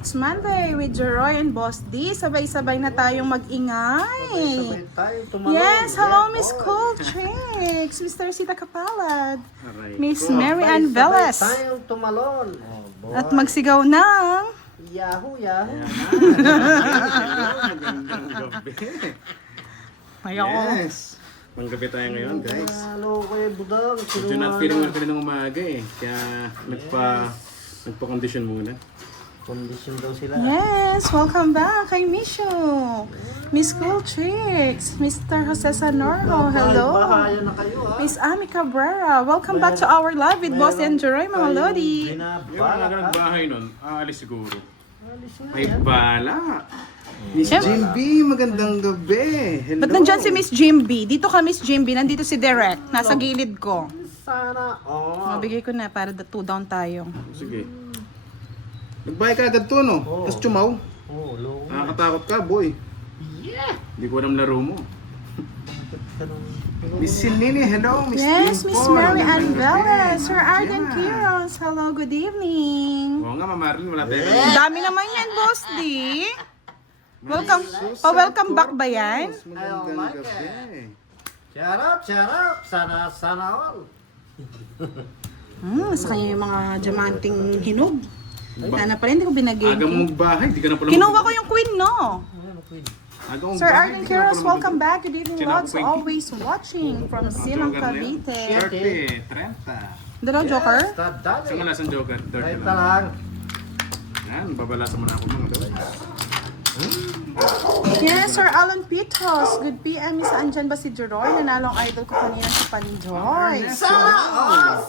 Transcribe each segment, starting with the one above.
It's Monday with Jeroy and Boss D. Sabay-sabay na tayong mag-ingay. Sabay tayo tumalon. Yes, hello Yeah, Miss boy. Cool Tricks, Mr. Sita Kapalad, Aray Miss ko. Mary Ann Sabay Velas, tayong tumalon. Oh, boy. at magsigaw ng... Yahoo, Yahoo. Magandang gabi. Ayoko. Yes. Manggabi tayo ngayon, guys. Hello, Kuya Budang. Medyo not feeling well ng umaga eh. Kaya nagpa-condition muna. Condition daw sila. Yes, welcome back kay Misho, Miss Cool Tricks, Mr. Jose Sanorro, hello. Bahayan na kayo, ha? Miss Ami Cabrera, welcome back to our live with Boss and Jeroy, mga lodi. Yung Bala mga ka. nagbahay nun, aalis siguro. Alis na May yan. bala. Miss Siyempre. Jim B, magandang gabi. Hello. Ba't nandyan si Miss Jim B? Dito ka Miss Jim B, nandito si Derek, nasa gilid ko. Sana. Oh. Mabigay ko na para 2 down tayo. Sige. Nagbahay ka agad to, no? Oo. Tapos chumaw. Oh, low. Nakakatakot ka, boy. Yeah. Hindi ko alam laro mo. Miss Sinini, hello. Miss Yes, Dimple, Miss Mary Ann magandang gabi. Velas, Sir Arden Yan. Quiros, hello, good evening. Oo nga, Ma'am Marlene, wala tayo. Ang dami naman yan, Boss D. Welcome, welcome back ba yan? Magandang like gabi. Charap, charap. Sana all. Sa kanya yung mga diamanting hinog. Sana pala, hindi ko binagay. Aga mo magbahay, di ka na pala Kinuha ko yung queen, no? Aga mo Sir magbahay, Arden di ka na Quiros, pala welcome back. Good evening, Sino Lods. ako, Queen? Always watching from Silang Cavite. 30, 30. Dalaw, Joker? Tadali. Saan wala sa Joker? 30 Kahit lang. lang. Yan, babalasan mo na ako mga daw. Yes, Sir Alan Pitos. Good PM. Saan dyan ba si Jeroy? Nanalong idol ko kanina si Panjoy. Sana all.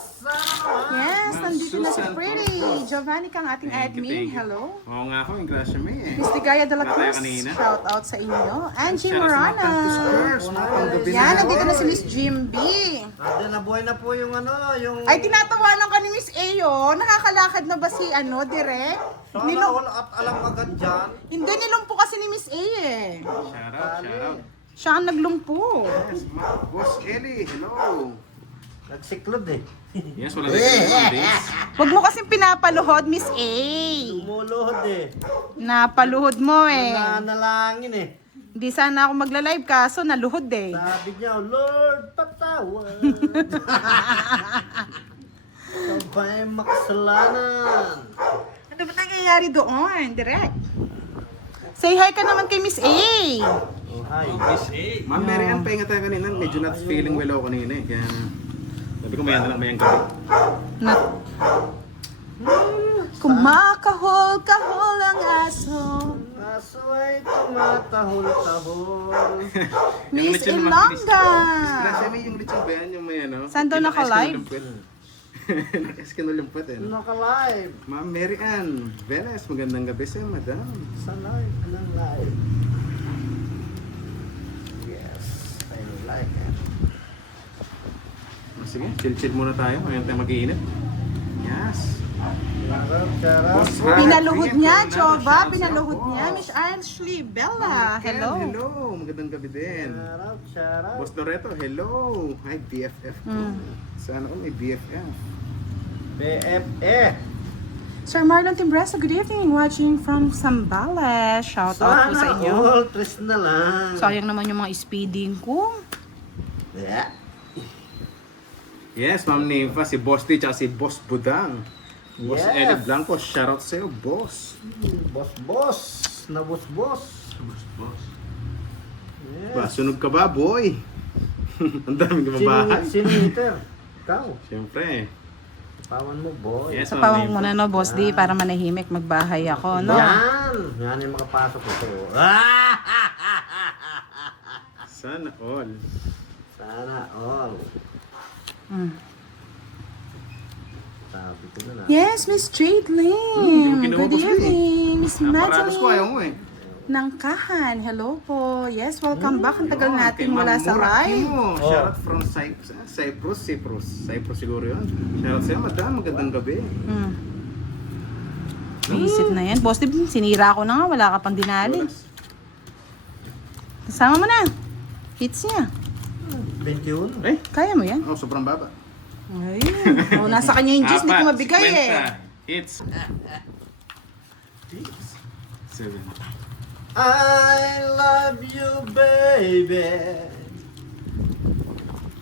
Yes, Ma'am nandito na si Susan Pretty. Cruz. Giovanni kang ating Thank you, admin. thank you. Hello. Oo nga ako, yung grasya may eh. Miss Ligaya de la Wala tayo Cruz. kanina. Shout out sa inyo. Angie Shout out sa mga Morana. Campus Girls, mga panggabi Yan, na. nandito na si Miss Jim B. Ate, nabuhay na po yung ano, yung... Ay, tinatawanan ka ni Miss Ayo. Nakakalakad na ba si Direk? Sana all at alam agad dyan. Hindi, nilumpo kasi ni Miss A eh. Shout out, shout out. Siya ang naglumpo. Yes, Boss Ellie, hello. Nagsiklod eh. Yes, wala tayo days. Huwag mo kasing pinapaluhod, Miss A. Lumuluhod eh. Napaluhod mo eh. Nananalangin eh. Hindi sana ako magla-live kaso naluhod eh. Sabi niya, Lord, patawad. Sabay makasalanan. Ano ba nangyayari doon? Direct. Say hi ka naman kay Miss A. Oh, hi. Ma'am Mary Ann, pahinga tayo kanina. Medyo not feeling well ako kanina eh. Kaya sabi ko mayan na lang mayang gabi. Na Kumakahol-kahol ang aso. Aso ay tumatahol-tahol. Miss lechon Ilongga. Kasi may yung lechon ba yan? Yung may ano? Saan daw naka-live? Naka-eskinolumpet eh. no? Naka-live. Ma'am Mary Ann Velas, magandang gabi sa'yo, madam. Sa live, anong live? Yes, I like it. Sige, chill-chill muna tayo. Ngayon tayo mag-iinit. Yes. Charap, charap. Boss Ra, Pinaluhod niya, Fernando, Chova. shout out Pinaluhod sa'yo, niya. boss. Miss Ashley Bella. Ken, Hello. Hello, magandang gabi din. Charap, charap. Boss Loreto, hello. Hi, BFF ko. Sana ko may BFF. BFE. Sir Marlon Timbresa, good evening. Watching from Sambales. Shout out po sa inyo. all, tres na lang. Sayang naman yung mga speeding ko. Yeah. Yes, Ma'am Nympha, si Boss T, tsaka si Boss Budang. Boss Yes. Eddie Blanco, shoutout sa'yo, boss. Boss. Na boss. Boss. Yes. Ba, sunog ka ba, boy? Ang daming gumabahay. Siniter. Ikaw. Siyempre. Pawan mo, boy. Yes, Sa Ma'am pawang Nympha. muna no, Boss D, para manahimik magbahay ako, no? Yan yung makapasok ito. Sana all. Sana all. Mm. Sabi ko na. Yes, Miss Jade Hindi Lynn. mo kinuha, Good Boss D. evening. Miss Naparatos ko, ayaw Madeline mo eh. ng Kahan. Hello po. Yes, welcome back. Ang tagal Yun, natin kay Ma'am mula sa Mura live. Kimo. Shoutout from Cyprus. Cyprus siguro yun. Shoutout sa'yo, madam. Magandang gabi. Mm. Visit na yan. Boss D, sinira ko na nga. Wala ka pang dinali. Kasama mo na. Hits niya. 21. Eh, Kaya mo yan? oh, sobrang baba. Ay, oh, nasa kanya yung juice. Hindi ko mabigay eh. 50 hits. 7. I love you, baby.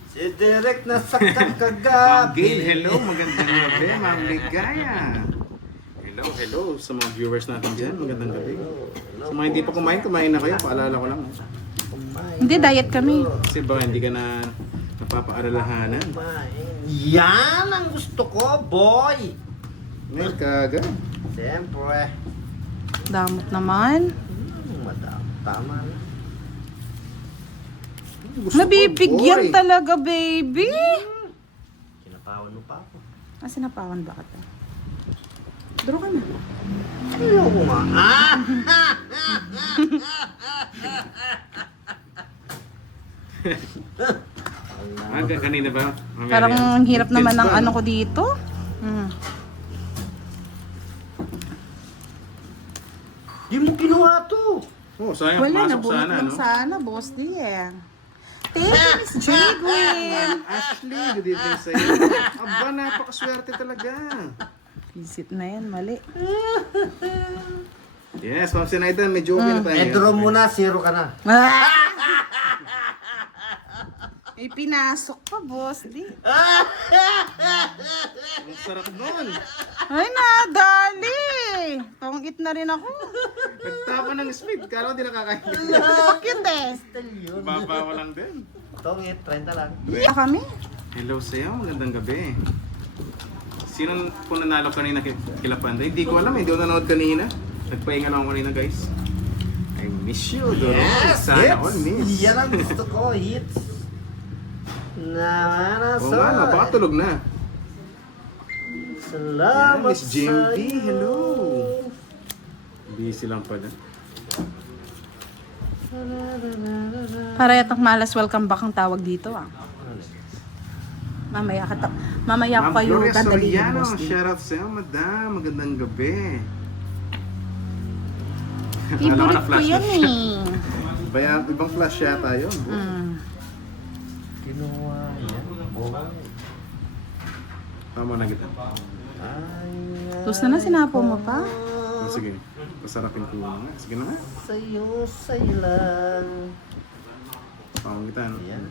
Si Derek na saktan Ma'am kagabi. Gail, hello. Magandang gabi, Ma'am Ligaya. Hello sa mga viewers natin dyan. Magandang gabi. Sa mga hindi pa kumain, kumain na kayo. Paalala ko lang. Hindi, diet kami. Kasi ba hindi ka na napapaalalahanan? Yan ang gusto ko, boy. Ngayon kagad. Siyempre. Damot naman. Madam, tama na. Gusto ko, Nabibigyan boy. talaga, baby. Kinapawan mo pa ako. Ah, sinapawan ba ka to? Duro ka na. Ayoko nga. Kanina ba? Parang ang hirap naman ng Intense ba, ano no? ko dito. Mm. Di mo ginawa to. Oh, sayang. Wala, Pumasok nabunot sana, lang no? sana, boss di eh. Thank you, Miss Jigwin. Ashley, good evening sa iyo. Aba, napakaswerte talaga. Visit na yan, mali. Yes, Ma'am Sinaida, medyo okay na tayo. Draw muna, 0 ka na. May pinasok pa, boss di. Ang sarap nun. Ay, nadali. Tongit na rin ako. Nagtapa ng speed, kala ko di nakakain. Cute eh. Yun. Baba ko lang din. Tongit, 30 lang. Iya kami. Hello sa iyo, magandang gabi. Sino po nanalo kanina kila Panda? Hindi ko alam, hindi ko nanood kanina. Nagpahinga lang ako kanina, guys. I miss you, Doro. Yes, Sana hits. all miss. Yan ang gusto ko, hits. Oo nga, no, baka tulog na. Salamat Miss Jim B, sa'yo. hello. Busy lang pala. Para yatang malas welcome back ang tawag dito ah. Mamaya Ma'am pa yung Gloria dadalihin, Soriano, boss di. shoutout sa'yo, madam. Magandang gabi. Favorite ko yan eh. Baya, ibang flash yata yun. Kinuha yan. Oh. Tama na kita. Tapos na sinapo mo pa. Oh, sige, pasarapin ko nga. Sige na nga. Sa'yo lang. Tama kita. No? Yan.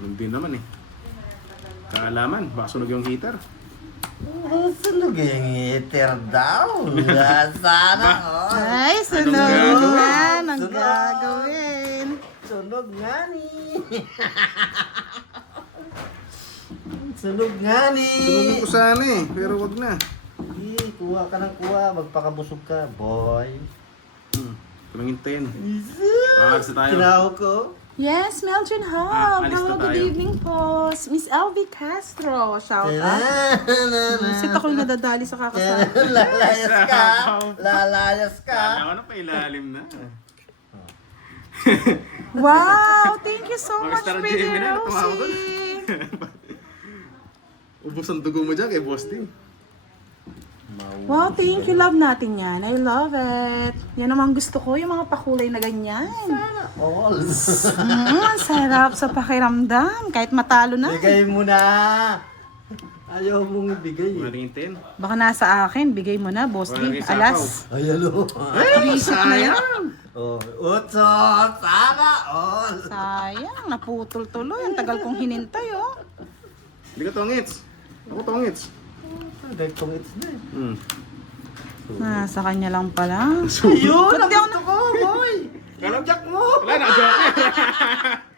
Hindi naman eh. Kaalaman, baka sunog yung heater. Sunog yung heater daw. Sana, oh. Ay, sunog gagawin? nga. Ang Sunog. gagawin. Sunog nga ni. Sunog nga ni. Sunugin ko sana eh, pero wag na. Kuha ka ng kuha. Magpakabusog ka, boy. Kulang hintayin. Sa tayo. Tinawag ko. Yes, Melvin Hub. alis Hello, na good tayo. evening po. Miss LV Castro. Shout out. Sit ako'y nadadali sa kakasama. Lalayas ka. Lalayas ka. Kala ko na pa ilalim na. Wow! Thank you so Mga much, Star Pretty Gemini na tumawag doon. Rosie. Ubus ang dugo mo dyan kay Boss din. Wow, thank you. Love natin yan. I love it. Yan naman gusto ko, yung mga pakulay na ganyan. All. Ang sarap sa pakiramdam. Kahit matalo na. Bigay mo na. Ayaw mong ibigay. Kulang hintayin. Baka nasa akin, bigay mo na, boss. Wala Di. rin sapaw. Alas. Ay, alo. Visit na yan. Oh, utso. Sana all. Sayang, naputol tuloy. Ang tagal kong hinintay, oh. Hindi ka tongits. Ako tongits. Dahil kong it's na eh. Nasa kanya lang pala. Ayun, Ba't ang di ako gusto ko, boy. Kinajak mo. Wala na, joke.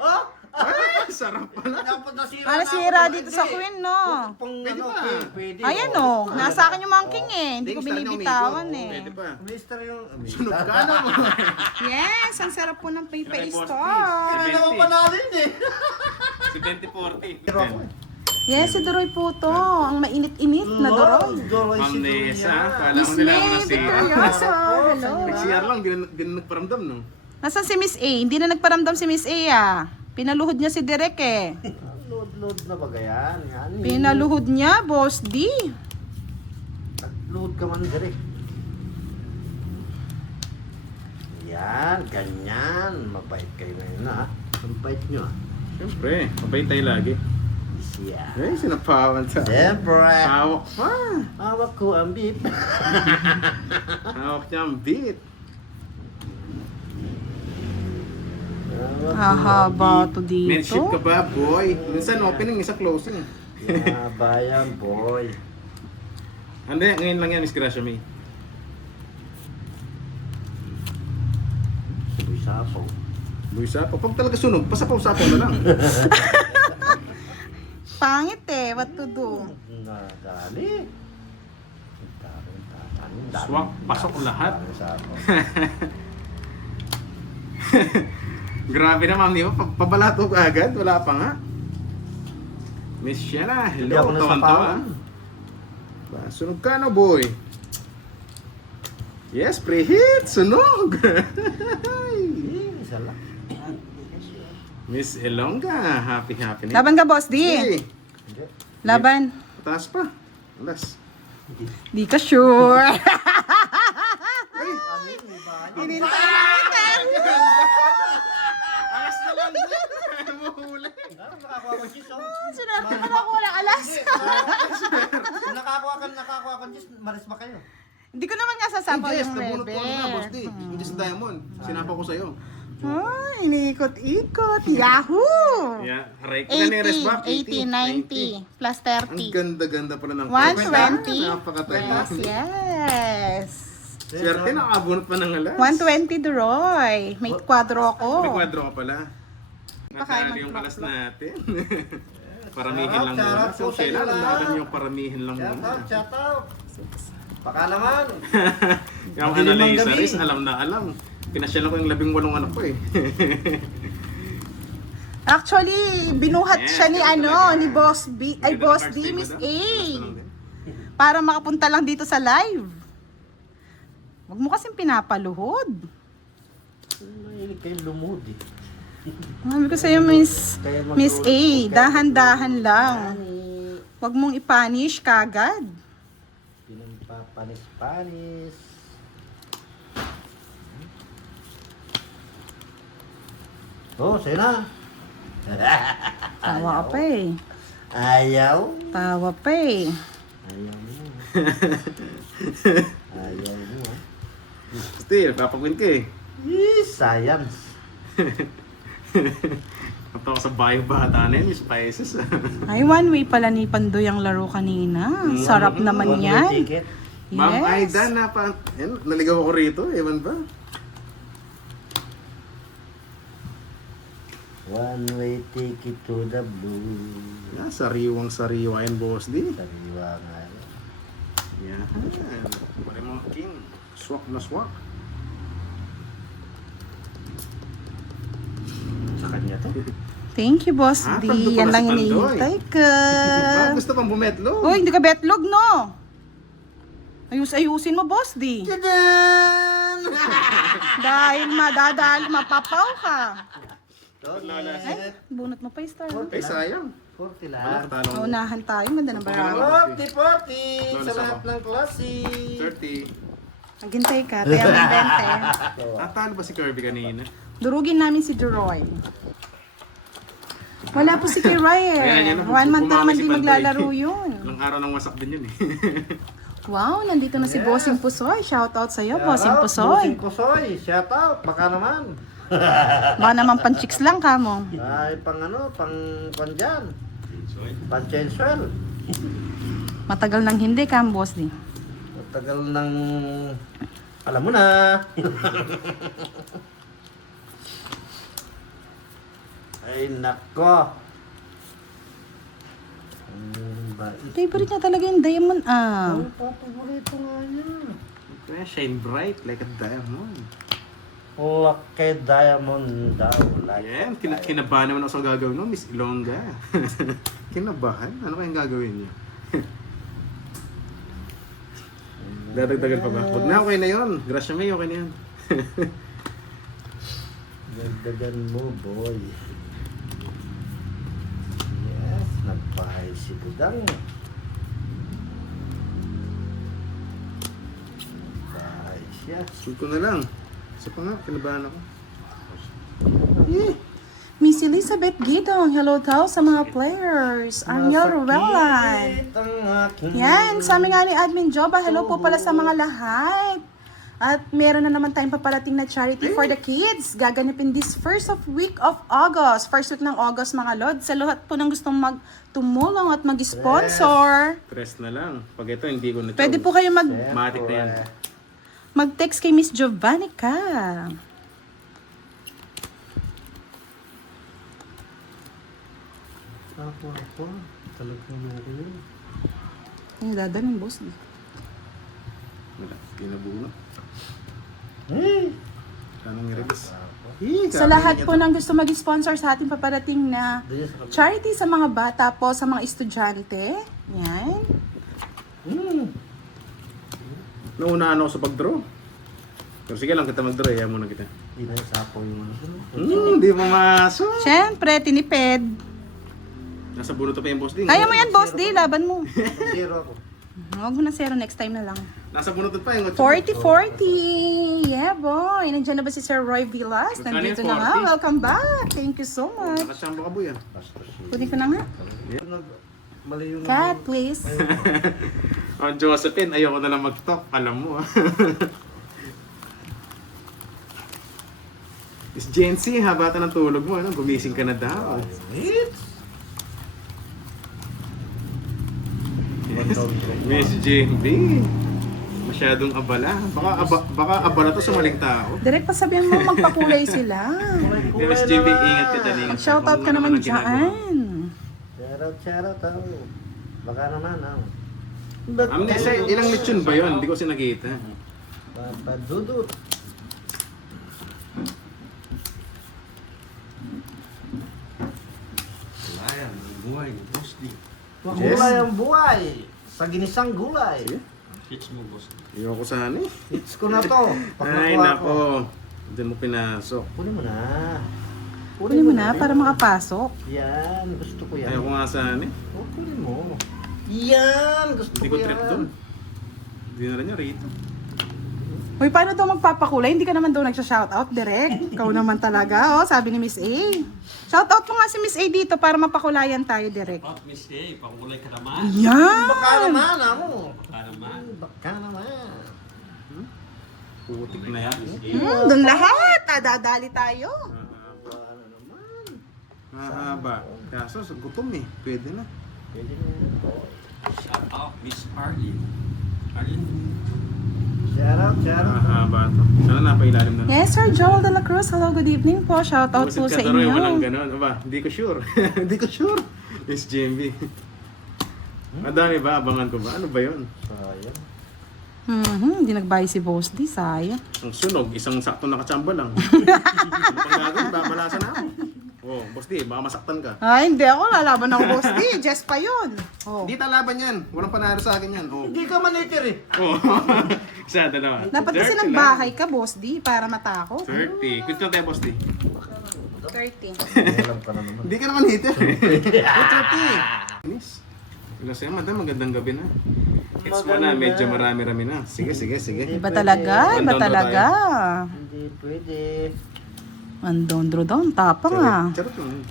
Oh, Ay, sarap pala. dapat nasira Para na sira ako. dito sa Hindi. queen, no? Pang Pwede ano, pa. pwede. Ayan, oh. Nasa akin yung monkey eh. Hindi ko Thanks, talagang binibitawan umigo. eh. Pwede pa. Mister yung... Sunog ka naman. Yes, ang sarap po ng Pepe Kaya boss, Star. Hindi naman panalin eh. Si 2040. Pero ako eh. Yes, si Doroy po to. Ang mainit-init na Doroy. Doroy Ma'am si Nessa, Dunya. kala Miss ko nila ako May na si... Victorioso. Hello. Nag-CR lang, di na nagparamdam, no? Nasaan si Miss A? Hindi na nagparamdam si Miss A ah. Pinaluhod niya si Derek eh. Load na ba yan? Yan eh. Pinaluhod niya, Boss D. Load ka man direct. Yan, ganyan. Mabait kayo ngayon ha. Ang bait nyo ah. Siyempre, mabait tayo lagi. Yeah. Ay, sinapawan sa... Siyempre. Hawak pa. Hawak ko ang beef. Hawak niya ang beat. Hahaba to Medship dito. ka ba, boy? Minsan opening, isa closing. Yeah, bayan boy. Ano yan? Ngayon lang yan, Miss Gracia May. Sapo. Buisa pa. Pag talaga sunog, pasapaw-sapaw na lang. Pangit eh. What to do? Nadali. Swak, pasok lahat. Sapo. Grabe na, ma'am. Di ba? Pabalato ka agad? Wala pa nga. Miss Shena, Hindi ako hello. Tawan-tawa. Ba, sunog ka na, boy. Yes, preheat. Sunog. Isa lang. Miss Elonga, happy na. Laban ka, Boss D. Hey, Hindi. Laban. taas pa. Alas. Di ka sure. Ay, Hinintay namin eh. alas na lang. Mahuli. Nakakuha ko cheese, oh. Sinabi mo na ako walang alas. Nakakuha ko cheese, maris ba kayo? Hindi ko naman nga sasapaw Yes, yung nabunot ko na, Boss rebe. D. Hindi sa diamond. Sinapa ko sa'yo. Oh, iniikot-ikot. Yahoo! Yeah, aray ko na res back. 80, 90, plus Ang 30. ganda-ganda pala ng 120. Napakatayo. Yes, yes. Swerte, nakabunot pa ng alas. 120 Duroy. May kwadro May ko. kwadro ka pala. Baka Nakali yung alas mag-block. natin. Paramihin lang muna. Shout out So, po sa Sheila, inyo alam lahat. yung paramihin lang Shout muna. out, shout out. Baka naman. Yung Madilim ang analyzer gabi. is alam na alam. Pinasyal ko yung 18 anak ko eh. Actually, binuhat Yes, siya ni ganun ano, talaga. ni Boss B, ay Ganda Boss ng D, card Miss tape, A. madam. Gusto lang din. Para makapunta lang dito sa live. Huwag mo kasing pinapaluhod. Mahilig kayo lumod eh. Sabi ko sa'yo, Miss A, dahan-dahan lang. Huwag mong ipanish kagad. Pinampapanis-panis. Oh, sa'yo na. Tawa ka pa eh. Ayaw. Tawa pa eh. Ayaw mo. Ayaw mo. Ah. Still, papakwin ka eh. Science. At ako sa bio bata na yun, yung spices. Ay, one way pala ni Pandoy ang laro kanina. Sarap naman One-way yan. ticket. Ma'am Yes. Aida, naligaw ako rito, ewan ba? One-way ticket to the blue. Yeah, sariwang-sariwa yan, Boss D. Sariwa nga yan. Yan. Pare mo, King. Swak na swak. Sa kanya to. Thank you, Boss Ah, D. Pandoy pala Yan lang si Pandoy. hinihintay ka. Ba, gusto pang bumetlo? Uy, hindi ka betlog, no? Ayusin mo, Boss D. Tadaan! Dahil mapapaw ka. Ay, Bunot mo pa yung star. Ay, sayang. 40 Wala, lang. talo. Naunahan tayo, ganda ng barako. 40 Lolas sa lahat ako. ng klase. 30. Maghintay ka, tayo ang 20. Tatalo ba si Kirby kanina? Durugin namin si Duroy. Wala po si Kiray eh. Ayan, 1 month na naman si di Pandoy. maglalaro yun. Ilang araw nang wasak din yun eh. Wow, nandito na si Yes. Bossing Pusoy. Shout out sa'yo, Bossing Shout out, Pusoy. Bossing Pusoy. Shout out. Baka naman. Baka naman panchiks lang ka mo. Ay, pang ano, pang dyan. Pang chenswell. Matagal nang hindi ka, Boss D. Matagal ng... Alam mo na. Ay, nako. Favorite niya talaga yung diamond. Ang papaborito nga niya. Kaya shine bright like a diamond. Lucky diamond daw. Like Yan, kinabahan naman ako sa gagawin mo, Miss Ilongga. Kinabahan? Ano kayang gagawin niya? Dadagdagan pa ba? Huwag na, okay na yun. Gracia May, okay na yan. Dagdagan mo, boy. Yes, nagpahay si Budang. Nagpahay siya. Shoot ko na lang. Isa pa nga, kinabahan ako. Missy Elizabeth Gidong, hello daw sa mga players. Ariel Ruelan. Masakit ang aking Yan, sabi nga ni Admin Joba, hello po pala sa mga lahat. At meron na naman tayong paparating na charity for the kids. Gaganapin this first week of August. First week ng August mga lord. Sa lahat po ng gustong magtumulong at mag-sponsor. Tres na lang. Pag ito, hindi ko na Pwede po kayo Matik na yan. mag-text kay Miss Jovannica. Ako. Talagang meron. Ano dadalhin, boss? Wala. Pinabuno. Eh! Anong i-release? Sa lahat po ng gusto mag-sponsor sa ating paparating na charity sa mga bata po, sa mga estudyante. Yan. Naunaan ako sa pag-draw. Pero sige lang kita mag-draw. Kaya muna kita. Hindi na sapo yung ano. Hindi pumasok. Siyempre, tinipid. Nasa bunot pa yung boss din. Kaya mo yan, boss. Di, laban mo. Zero ako. Huwag mo na zero, next time na lang. Nasa bunot pa yung 40-40! Yeah, boy! Nandiyan na ba si Sir Roy Villas? Magkano Nandito yung na nga. 40? Welcome back! Thank you so much. Nakachamba ka boy ah. Kunin ko na nga. Mali yung... Cat, please. Oh, Josephine, ayoko na lang mag-talk. Alam mo ah. Miss Jency, habata ng tulog mo. Ano? Gumising ka na daw. Yes. Miss JB. Masyadong abala. Baka abala to sa maling tao. Direct pa sabihan mo, magpakulay sila. Miss JB, ingat ka dyan. Ingat Shoutout ka naman dyan. Charot ako. Baka naman ako. Amnesia, ilang lechon ba yun? Hindi ko kasi nakita. Papadudot. Magulay ang buhay sa ginisang gulay. Ayoko sana eh. Hits ko na to. Ay, Pagkakuha ko. nako. Hindi mo pinasok. Kunin mo na. Kunin mo na para makapasok. Yan, gusto ko yan. Ayoko nga sana eh. Oh, kunin mo. Yan, gusto Hindi ko ko yan. trip doon. Hindi na rin niya rito. Uy, paano daw magpapakulay? Hindi ka naman daw nagsha-shoutout, direct. Ikaw naman talaga, oh, sabi ni Miss A. Shoutout mo nga si Miss A dito para mapakulayan tayo, direct. Miss A, pakulay ka naman. Yan! Baka naman ako. Baka naman. Baka naman. Putik na yan. Doon lahat! Dadali tayo. Baka naman. Mahaba. Kaso, sa gutom eh. Pwede na. Pwede na yun po. Shout out, Miss Arlene. Arlene. Shout out. Mahaba to. Sana napailalim na. Yes, Sir Joel de la Cruz. Hello, good evening po. Shoutout po sa Walang inyo. ganun. Aba, hindi ko sure. Hindi ko sure. Miss JMB. Madami ba? Abangan ko ba? Ano ba yun? Sayang. Hindi nagbayad si Boss D, sayang. Ang sunog, isang sakto nakachamba lang. Ano pang gagawin? Babalasan na ako. Oh, boss di, baka masaktan ka. Ay, hindi ako lalaban ng Boss D. Just pa yun. Oh. Hindi talaban yan. Walang panalo sa akin yan. Oh. Hindi ka manitir eh. Oh. Isa, dalawa. Dapat kasi 30 lang. nagbahay ka, Boss D, para matakot. 30. Quit lang tayo, boss di. 30. Alam ka na naman. Hindi ka naman hitter. 30. Miss. Wala sa'yo, madam. Magandang gabi na. It's mo na. Medyo marami-rami na. Sige. Iba talaga, iba Andondro talaga. Hindi pwede. Andondro daw, ang tapang ah. Charot lang.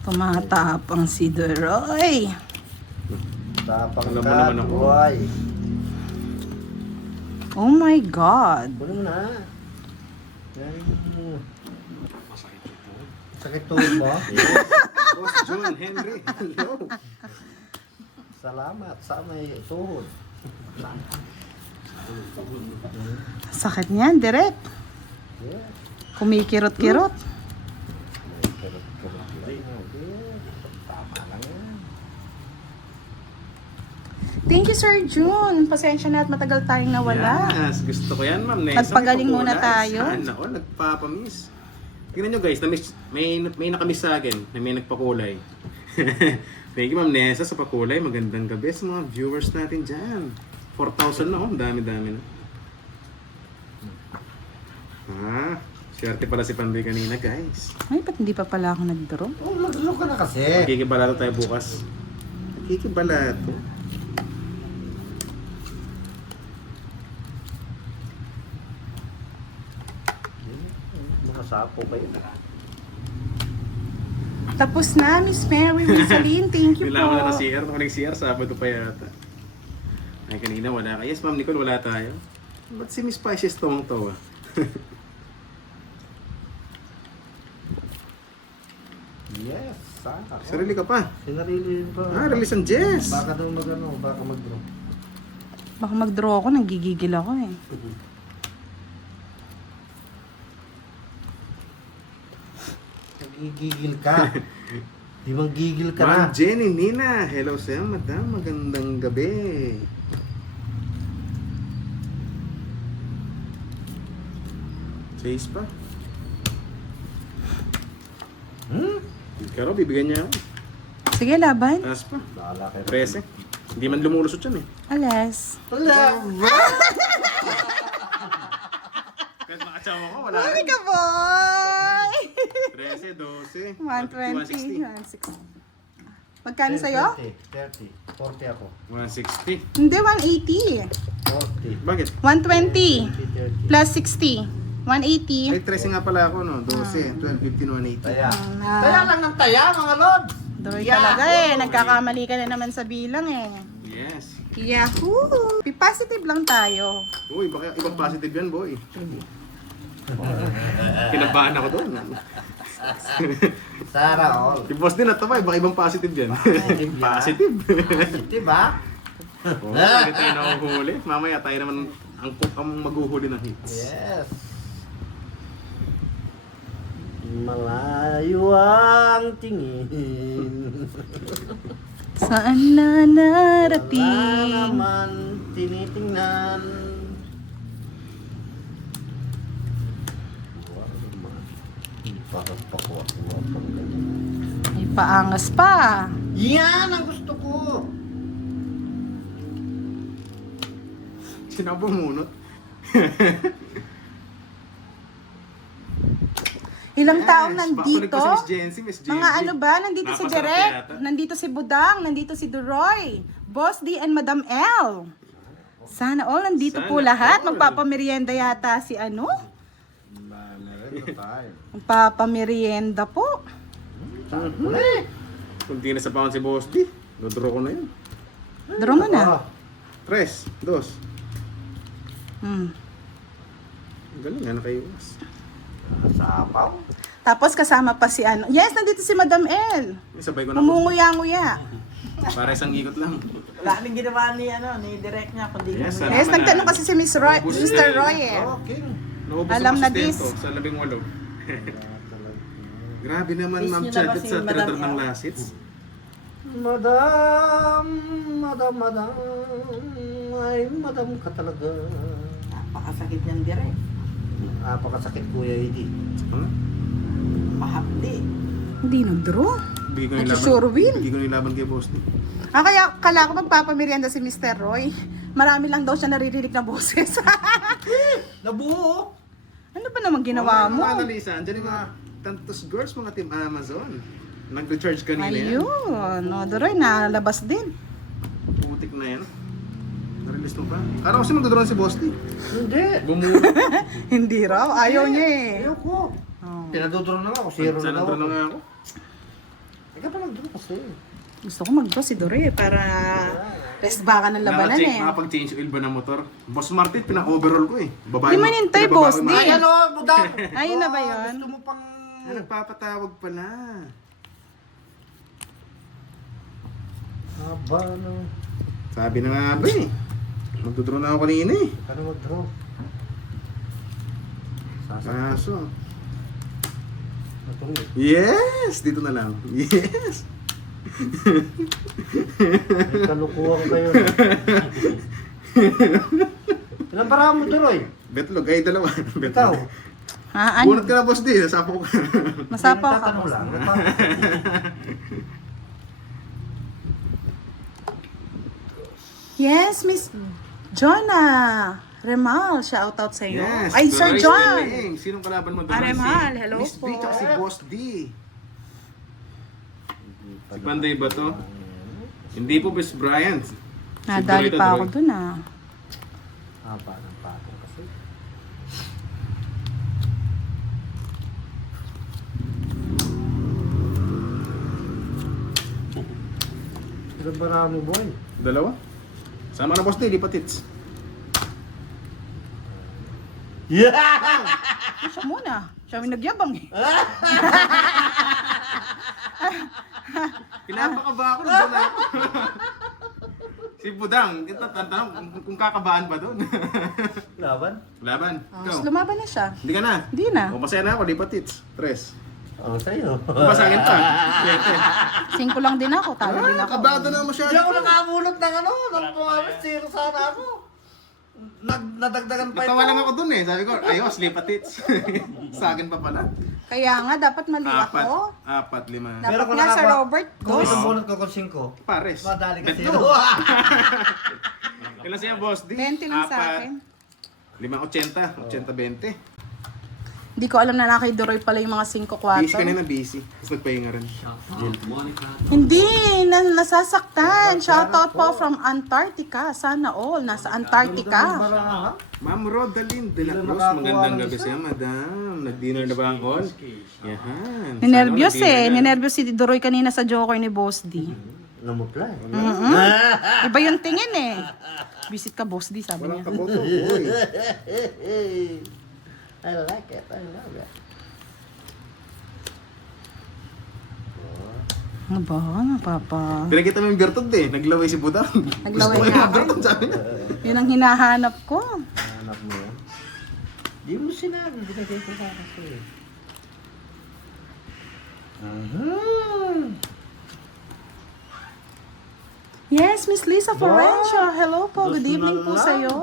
Tumatapang si Deroy. Tapang Alam mo ka, naman ako. buhay. Oh my God. Kunin mo na. Yan. Masakit ito. Sakit tuhod mo? Boss John Henry. Hello. Salamat sa may tuhod. Sakit niyan, direct. Yeah. Kumikirot-kirot. Tama lang yan. Thank you, Sir June. Pasensya na at matagal tayong nawala. Yes, gusto ko yan, ma'am. Nessa, Nagpagaling may muna pakulay. tayo. Sana all, nagpapamiss. Tingnan nyo guys, may nakamiss sa akin na may nagpakulay. Thank you, Ma'am Nessa, sa pakulay. Magandang gabi sa mga viewers natin dyan. 4,000 na, oh. Dami-dami na. Swerte pala si Pandoy kanina, guys. Ay, ba't hindi pa pala ako nag-draw? Oh, mag-draw ka na kasi. Magkikibalato tayo bukas. Magkikibalato. Mga sapo kayo. Tapos na, Miss Mary Rizalin. Thank you po. Kailangan na ng CR. Walang CR, Sabado pa yata. Ay, kanina wala ka. Yes, Ma'am Nicole, wala tayo. Ba't si Miss Pisces tawang-tawa? Yes, Sarili ka pa. Sinarili pa. Release ang Jess. Baka daw baka mag-draw. Baka mag-draw ako, nanggigigil ako eh. Nagigigil ka. Di manggigil ka na. Ma'am Jenny, Nina. Hello sa'yo, madam. Magandang gabi. Chase pa. Pero bibigyan niya ako. Sige, laban. Taas pa. Bahala kayo. 13. Hindi man lumulusot yan eh. Alas. Wala. Kahit makasama ko, wala. Ay, ka boy! 13, 12. 120, 160. Magkano sa'yo? 30. 40 ako. 160. Hindi, 180. 40. Bakit? 120 30. plus 60. Ay, 180. 13 nga pala ako, no? 12, 12, 15, 180. Taya. Ah. Taya lang ng taya, mga lods. Doy talaga eh. Nagkakamali ka na naman sa bilang eh. Yes. Yahoo! Be positive lang tayo. Uy, baka ibang positive yan, boy. Kinabahan ako doon. Sana all. Si boss din natawa, baka ibang positive yan. Positive. Diba? Oo, hindi tayo nakuhuli. Mamaya tayo naman ang maghuhuli ng hits. Yes. Malayo ang tingin. Saan na Wala narating? naman tinitingnan. Parang pakuha-kuha pang ganyan. May paangas pa. Yan ang gusto ko. Sinabong munot. Ilang Yes, taong bakulit nandito? ko si Miss Jency, Miss Jency. Mga ano ba? Nandito si Napasarap Direk, yata. nandito si Budang, nandito si Duroy, Boss D and Madam L. Sana all nandito po Sana lahat. all. Magpapamerienda yata si ano? tayo. Magpapamerienda po. Kung di na sa pound si boss D, dodraw ko na yun. Draw mo na. 3, 2. Hmm. Galing, ano kayo? Mas. Sapaw. Tapos kasama pa si ano. Yes, nandito si Madam L. Sabay ko na boss. Mumunguya-nguya. Para isang ikot lang. Wala nang ginawa ni direct niya kundi Yes, kung sir. Yes, nagtanong kasi si Miss Roy, Ubus Mr. na Roy eh. Okay. Naubos Alam ang na sustento this. sa 18. Grabe naman, Miss Ma'am niyo na Chabit ba si sa Madam tinador ng L? lasits. Madam, ay madam ka talaga. napakasakit niyan direct. Napakasakit Kuya Eddie. Huh? Mahapdi. Hindi nag-draw. Hindi ko Nagsusure win. Hindi ko nilaban kay boss D. Kaya kala ko magpapamerienda si Mr. Roy. Marami lang daw siya naririnig na boses. Nabuo. Ano ba naman ginawa mo? Mga analisa, andyan yung mga tantos girls, mga team Amazon. Nag-recharge kanina yan. Ayun. No, Duroy, nalabas din. Putik na yan. Na-release mo pa. Araw kasi magdodron si boss D. Hindi. Bumuro. Hindi raw. Ayaw niya eh. Ayoko. Oh. Pinadodro na ako. Zero na Sana daw doon na ako. nga ako. Ikaw pa nagdro kasi. Gusto ko mag-draw si Duroy para rest baka ng labanan eh. Nakapag-change oil ba ng motor? Boss Martin, pinaka-overall ko eh. Babae Di man hintay, boss, di. Ay, ano, budang. Ayun na ba yun? Gusto mo pang... Nagpapatawag pala. Haba, no. Sabi na nga ba eh. Magdodraw na ako kanina eh. Ano mag-draw? Kaso. Ito nga. Yes! Dito na lang. Yes! May kalukuhan kayo. Ilan para mo tuloy? Betlog, ay dalawa. Ikaw? Betlog. Ha, ano? Bunot ka na boss D, nasapo ka. Masapaw ka. Tatanong lang. Yes, Miss Jonah Remal, shout out sa iyo. Yes! Ay, Sir Doris John. Lemeng. Sinong kalaban mo doon? Remal, hello Miss po. B, tsaka si Boss D. Si Panday ba to? Hindi po, Miss Bryant. Nadali Dorito, pa ako Dorito. dun ah. Haba ng patong kasi. Ilan ba na mo, boy? Dalawa? Sama na boss, di patits. Siya muna. Siya may nagyabang eh. Pinapakaba ako nung doon ako. Si Budang, ito tanong kung kakabaan ba doon. Laban? Laban, ikaw. Tapos lumaban na siya. Hindi ka na. Hindi na. O masaya na ako, di patits. 3. Oh, sa'yo. Kung masangin pa. 7. 5 lang din ako. Talo din ako. Kabado na masyado. Hindi ako nakabulot ng ano, ng pumamis, zero sana ako. Nadagdagan pa Natawa lang ako doon eh. Sabi ko, ayos, lipatits. Sa akin pa pala. Kaya nga, dapat mali ako. 4, 5. Dapat Pero kung nga sa nakapa- Robert, Kung 2. isang bunot ko kung 5, Pares. madali ka Bet zero. mo. Kailan siya, boss? 20 lang sa akin. 5.80. 80-20. Hindi ko alam na kay Doroy pala yung mga 5-4. Busy kanina, busy. Tapos nagpahinga rin. Monica. Hindi, nasasaktan. Shoutout po from Antarctica. Sana all. Nasa Antarctica. Ma'am Rodaline de la Hindi Cruz, nakakuha magandang ng gabi isa. siya, madam. Nag-dinner na ba ang call? Yan. Ninervyos Sana eh. nag-dinner na. Ninervyos si Doroy kanina sa Joker ni Boss D. Namutla eh. Iba yung tingin eh. Visit ka, Boss D, sabi Walang niya. kaboto, boy. I like it, I love it. Ano ba, papa? Pinakita mo yung Bertod eh. Naglaway si Budang. Naglaway Gusto ko nga yung ako. Bertod, sabi niya. Yun ang hinahanap ko. Hanap mo yan. Di mo sinabi, binigay ko sa kasi. Yes, Miss Lisa Florencio. Hello po. Good Dos evening na po lang. sa'yo.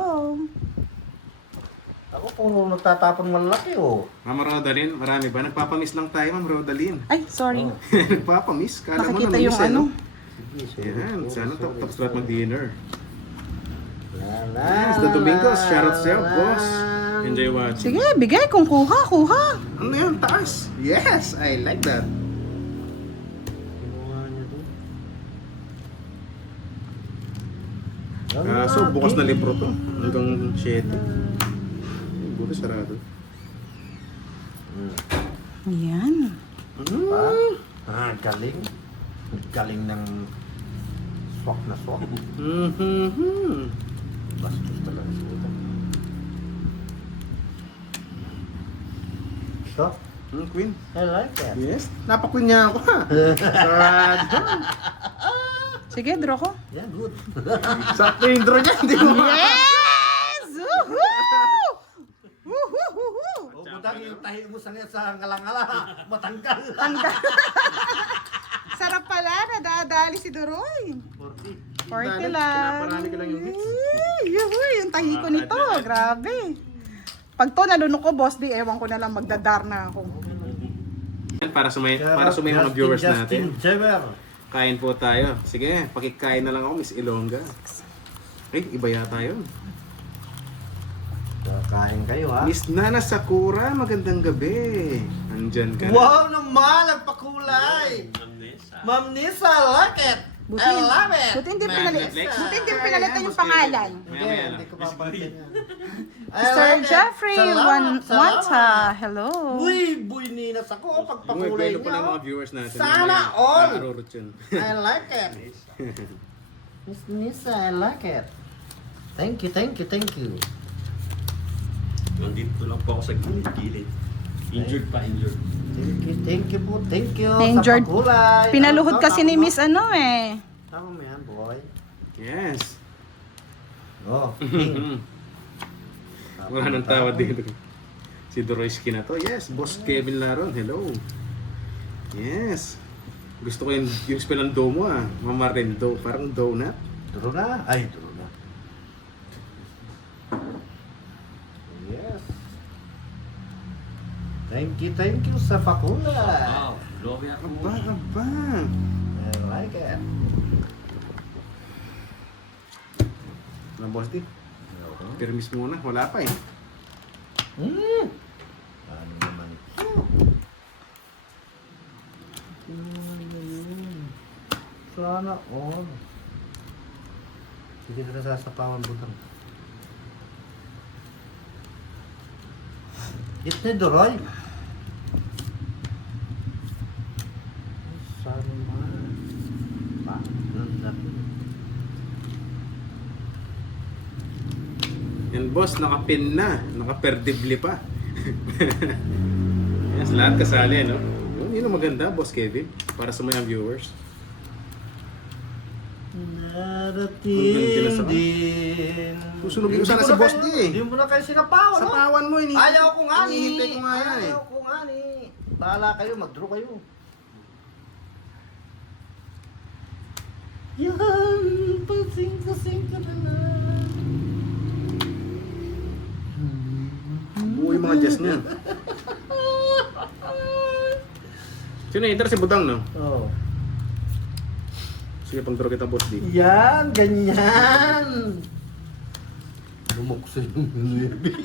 Ako puro nagtatapon malaki oh. Ma'am Rodaline, marami ba? Nagpapamiss lang tayo, Ma'am Rodaline. Ay, sorry. Nagpapamiss. Kala mo Nakikita na yung ano. Yan, sana tapos lahat mag-dinner. La, Yes, the Domingos. Shout out sa'yo, boss. Enjoy watching. Sige, bigay. Kung kuha, kuha. Ano yan? Taas. Yes, I like that. Kinuha niya to. So, bukas na libro to. Hanggang 7. Buti sarado. Yan. Galing. Galing ng swak na swak. Mm-hmm. Bastos talaga si Buta. So, Queen. I like that. Yes. Napakwin niya ako ha. Sarado. Sige, draw ko. Yeah, good. Sakto yung draw niya. Hindi mo Yes! Woohoo! Woohoo! O, Budang, yung tahi mo sa ngalangala. Matanggal. Sarap pala, nadadali si Doroy. 40. 40 lang. Pinaparami ko lang yung hits. Yuhuy, yung tahi ko nito. Grabe. Pag to nalunok ko, boss, di ewan ko na lang magdadar na ako. Para sa may mga viewers natin. Justin Jever. Kain po tayo. Sige, pakikain na lang ako, Miss Ilongga. Ay, iba yata yun. Kain kayo ha. Miss Nana Sakura, magandang gabi. Andyan ka na. Wow naman, nagpakulay. Ma'am Nisa, like it. Buti, I love it. buti hindi Man, pinalit. next. Buti hindi pinalitan yung pangalan. Hindi, hindi ko papansin yan. I Sir like it. Jeffrey Salamat, Wanta, salamat. hello. Buy Ninas ako, Uy, pagpakulay pwede pala yung mga niya. viewers natin. Sana all. Arurot yun. I like it. Miss Nisa, I like it. Thank you, thank you, thank you. Nandito lang po ako sa gilid-gilid. Injured pa, injured. Thank you po, thank you Injured. sa pakulay. Pinaluhod Tama, kasi tama, ni Miss ano eh. Tama mo yan, boy. Yes. Oh, Wala nang tawad dito. Si Doroyski na to. Yes, Boss Kevin Laron. Hello. Yes. Gusto ko yung spell ng dough mo ah. Mamarendo. Parang donut. duro na. Ay, duro na. Yes. Thank you sa pakulay. Wow, lobe ako. Aba. I like it. Ano boss di? Permis muna. Wala pa eh. Ano naman ito? Sana all. Hindi ka nasasapawan butang. It ni Doroy. Sana man. Pa, boss, nakapin na. Nakaperdibli pa. Yes, lahat kasali, no? Yun ang maganda, Boss Kevin. Para sa mga viewers. Narating din. Susunugin ko sana si Boss D eh. Hindi mo na kayo sinapawan, Sa no? pawan mo, ini. Ayaw ko nga ni. Hinihintay ko nga yan eh. Ayaw ko nga ni. Bahala kayo, mag-draw kayo. Yan, pasing-kasing ka na lang. Buo yung mga jazz niya. Sino yung si Budang, no? Oh. Sige, pang-draw kita, Boss D. Yan, ganyan. Lumukso yung nilibig.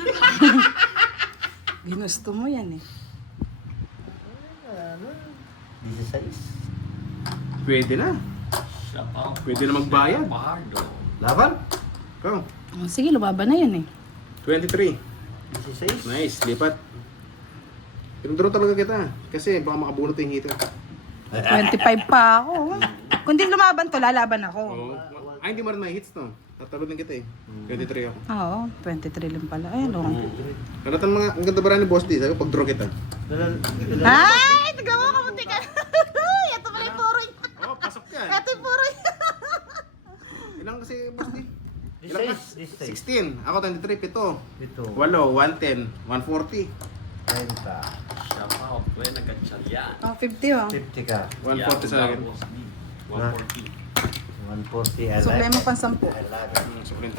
Ginusto mo yan eh. 16. Pwede na. Siya pa. Pwede na magbayad. Pardo. Laban? Ikaw. Oh, sige, lumaban na yun eh. 23. 16. Nice, lipat. Pinag-draw talaga kita. Kasi baka makabunot yung hitter. 25 pa ako. Kung di lumaban to, lalaban ako. Oo. Ay, hindi mo rin may hits, no? Tatalo din kita eh. 23 ako. Oo, 23 lang pala. Ayun o. Kalatan mga, ang ganda ba rin ni Boss D? Sabi ko, pag-draw kita. Ay! Nagawa ka mo, tika. Ito pala yung puro. Oh, pasok ka. Ito yung puro. Ilang kasi, Boss D? Ilang ka? 16. 16. Ako 23, 7. Ito. 8, 110, 140. 30. Siya pa. Pwede nagkatsalya. Oh, 50 oh. 50 ka. 140 sa akin. 140. 140. So, may mo pang 10. Alaga. Sa 10.